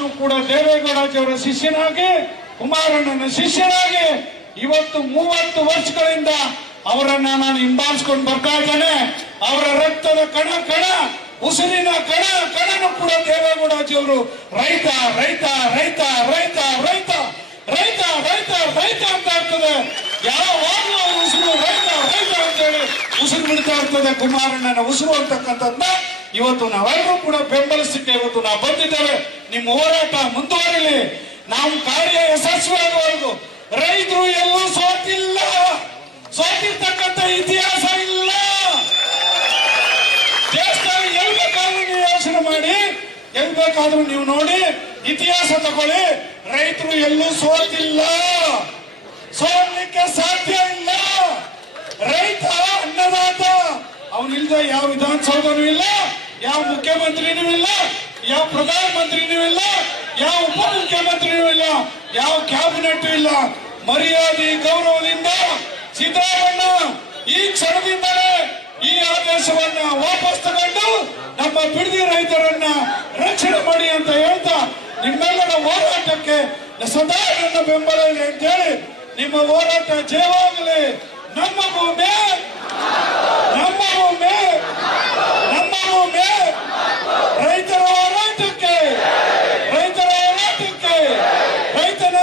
ನಾನು ಕೂಡ ದೇವೇಗೌಡಜಿಯವರ ಶಿಷ್ಯನಾಗಿ, ಕುಮಾರಣ್ಣನ ಶಿಷ್ಯನಾಗಿ ಇವತ್ತು 30 ವರ್ಷಗಳಿಂದ ಅವರನ್ನ ನಾನು ಹಿಂಬಾಲಿಸಿಕೊಂಡು ಬರ್ತಾ ಇದ್ದೇನೆ. ಅವರ ರಕ್ತದ ಕಣ ಕಣ, ಉಸಿರಿನ ಕಣ ಕಣನು ಕೂಡ ದೇವೇಗೌಡಜಿಯವರು ರೈತ ರೈತ ರೈತ ರೈತ ರೈತ ರೈತ ರೈತ ರೈತ ಅಂತ ಇರ್ತದೆ. ಯಾವಾಗಲೂ ಅವ್ರ ಉಸಿರು ರೈತ ರೈತ ಅಂತೇಳಿ ಉಸಿರು ಬಿಡ್ತಾ ಇರ್ತದೆ. ಕುಮಾರಣ್ಣನ ಉಸಿರು ಅಂತಕ್ಕಂಥದ್ನ ಇವತ್ತು ನಾವೆಲ್ಲರೂ ಕೂಡ ಬೆಂಬಲಿಸಲಿಕ್ಕೆ ಇವತ್ತು ನಾವು ಬಂದಿದ್ದೇವೆ. ನಿಮ್ಮ ಹೋರಾಟ ಮುಂದುವರಿಲಿ, ನಾವು ಕಾರ್ಯ ಯಶಸ್ವಿಯಾಗುವವರೆಗೂ. ರೈತರು ಎಲ್ಲೂ ಸೋತಿಲ್ಲ, ಸೋತಿರ್ತಕ್ಕಂಥ ಇತಿಹಾಸ ಇಲ್ಲ. ದೇಶದಲ್ಲಿ ಎಲ್ಲಿ ಬೇಕಾದ್ರೂ ನೀವು ಯೋಚನೆ ಮಾಡಿ, ಎಲ್ಲಿ ಬೇಕಾದ್ರೂ ನೀವು ನೋಡಿ, ಇತಿಹಾಸ ತಗೊಳ್ಳಿ. ರೈತರು ಎಲ್ಲೂ ಸೋತಿಲ್ಲ, ಸೋಲಿಕ್ಕೆ ಸಾಧ್ಯ ಇಲ್ಲ. ರೈತ ಅನ್ನದಾತ, ಅವನಿಲ್ದ ಯಾವ ವಿಧಾನಸೌಧನೂ ಇಲ್ಲ, ಯಾವ ಮುಖ್ಯಮಂತ್ರಿನೂ ಇಲ್ಲ, ಯಾವ ಪ್ರಧಾನ ಮಂತ್ರಿನೂ ಇಲ್ಲ, ಯಾವ ಉಪಮುಖ್ಯಮಂತ್ರಿನೂ ಇಲ್ಲ, ಯಾವ ಕ್ಯಾಬಿನೆಟ್ ಇಲ್ಲ. ಮರ್ಯಾದೆ ಗೌರವದಿಂದ ಸಿದ್ದರಾಮಣ್ಣ ಈ ಕ್ಷಣದಿಂದಲೇ ಈ ಆದೇಶವನ್ನ ವಾಪಸ್ ತಗೊಂಡು ನಮ್ಮ ಬಿಡದಿ ರೈತರನ್ನ ರಕ್ಷಣೆ ಮಾಡಿ ಅಂತ ಹೇಳ್ತಾ, ನಿಮ್ಮೆಲ್ಲರ ಹೋರಾಟಕ್ಕೆ ಸದಾ ನನ್ನ ಬೆಂಬಲ ಇದೆ ಅಂತ ಹೇಳಿ, ನಿಮ್ಮ ಹೋರಾಟ ಜಯವಾಗಲಿ. ನಮ್ಮ ಭೂಮಿ, ನಮ್ಮ ಭೂಮಿ, ನಮ್ಮ ಭೂಮಿ. ರೈತರ ಹೋರಾಟಕ್ಕೆ, ರೈತರ ಹೋರಾಟಕ್ಕೆ, ರೈತನ